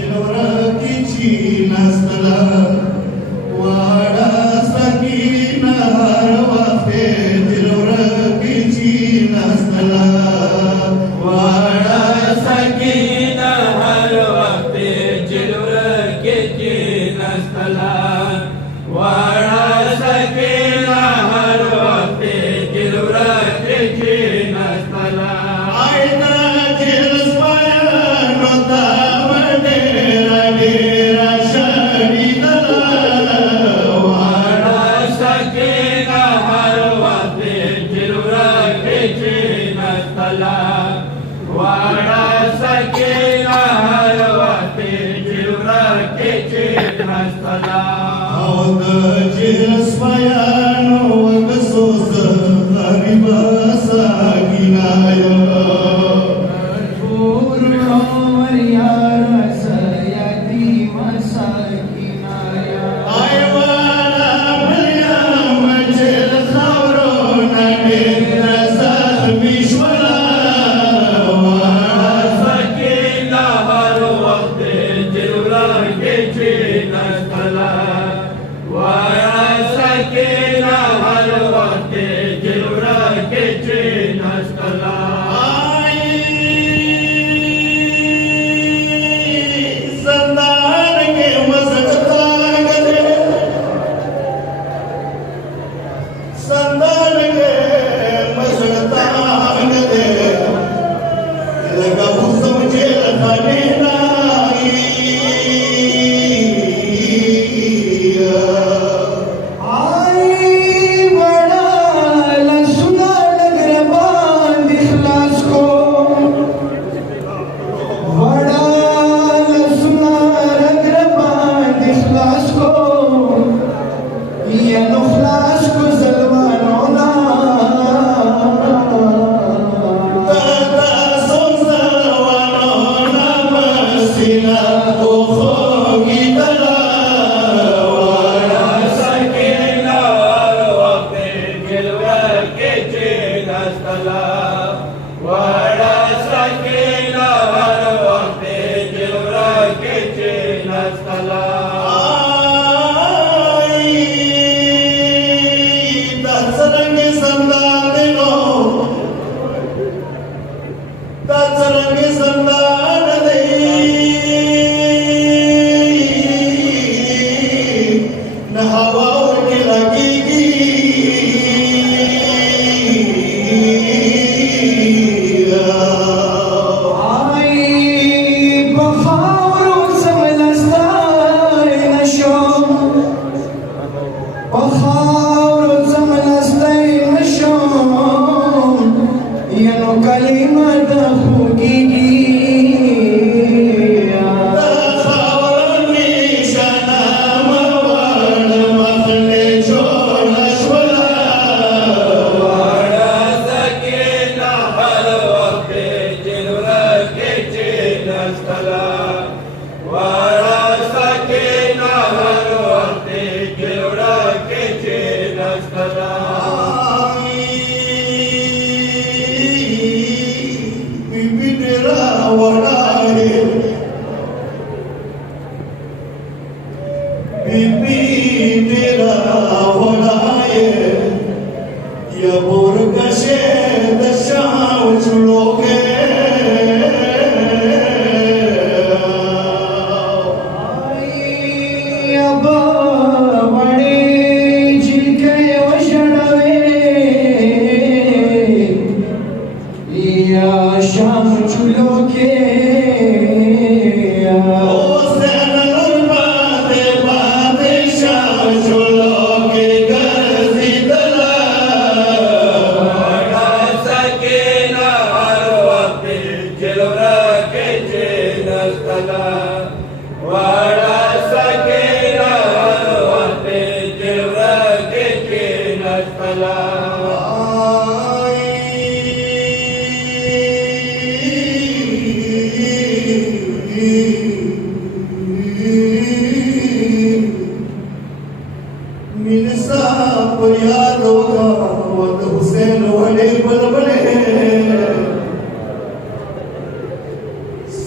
चिलवरकीची नसतला वाडा सकीन हरवाफे चिलवरकीची नसतला वाडा सकीन हरवाफे चिलवरकीची नसतला वाडा सकीन हरवाफे चिलवरकीची नसतला वाडा सकीना हरवाते चिलवरकीची नसतला हौद जिरस्वयानो वगसोस हरिबसा गिनाय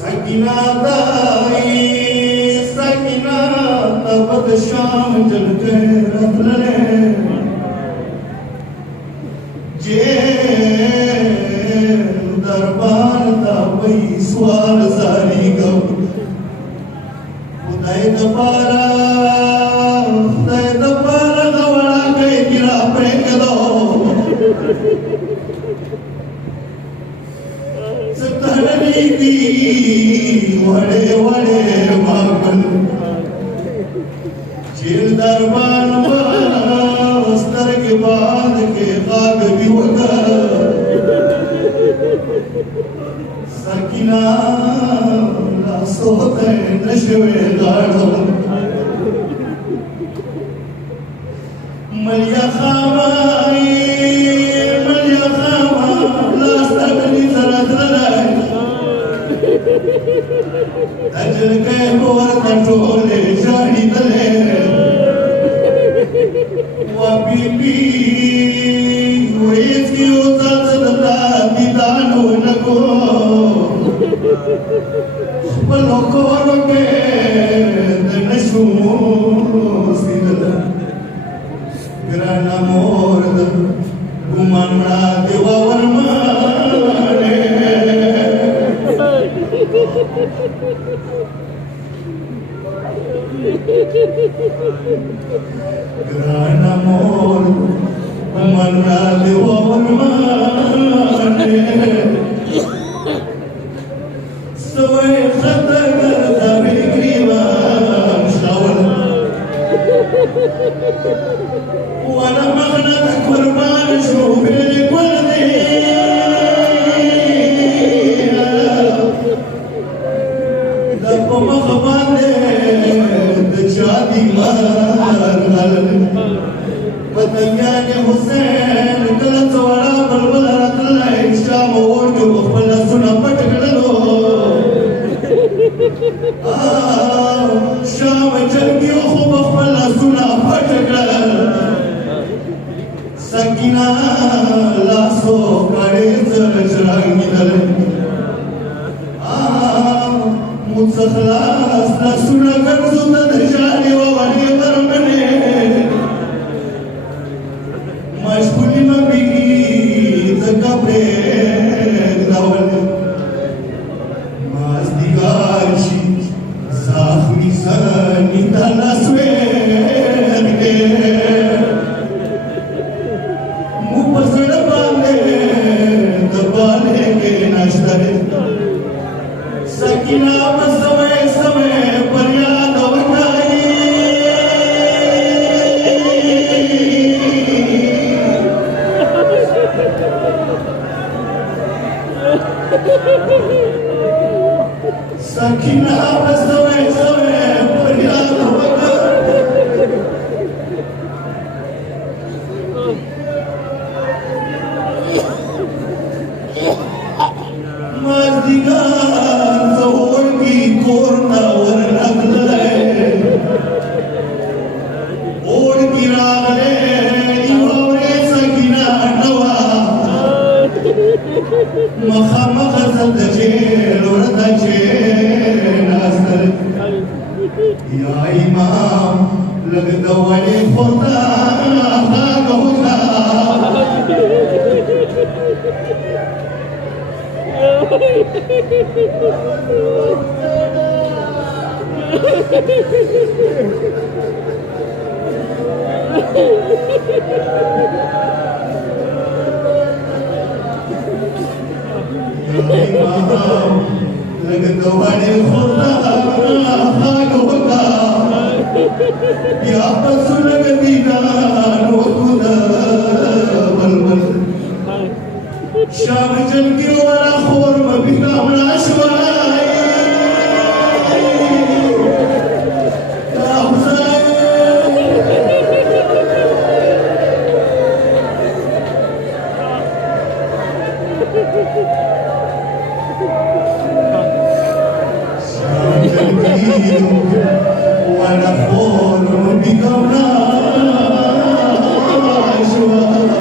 सकीना दाई तब शाम जल के रतले जे दरबार ता वही स्वार सारी गौ उदय दपारा गवड़ा के गिरा फेंक दो सतरनी की वड़े वड़े मागल जेल दरबार बस्तर के बाद के खाग भी होगा सकीना सोते नशवे गाढ़ो मलिया खामाई लास्ता बनी जरा अजर के मोर कंट्रोले जानी तले बीबी इसकी उता दीदानो नको पलों के नशू सिदल ग्राना मोरद गुमामड़ा देवा वर्माने ग्राना मोर गुमामड़ा देवा वर्माने सोए खतर करता बिग्रीवान शावर वाला मगना कुर्बान शोभे गुलदे दब मखबाने दचादी मार पतंगा ने हुसैन गलत वाला बलबल रतला शाम और जो बखला सुना पटकड़लो शाम जंगियों को बखला सुना पटकड़ सकीना लासो करे जरंगी दले मुसखलास ना सुना कर सुना दशाने वाले बरमने मशगूली में बिगी तकबे दावल मास्दिगाशी साफनी सनी तलस्वे के मुपसड़ बांधे दबाने के नश्तरे सकीना समय समय पर याद बताई सकीना समय समय पर याद बताई मर्दिगार जोर की कोरना वर नगले ओर की रागले इवारे सकीना नवा मखा मखा सदजे लोरदजे नास्तर या इमाम लगता वाले खोता खाग होता लगता वाले खोता खाग होता या पसुलग दीदार खुदा बलबल शाम जल के वाला खोर में भी कामना शुआई शाम जल के वाला खोर में भी कामना शुआई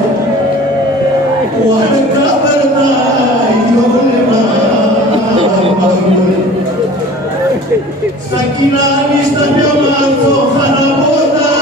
वाला काबरदा योलमा Sakina vista piamato, harabotai.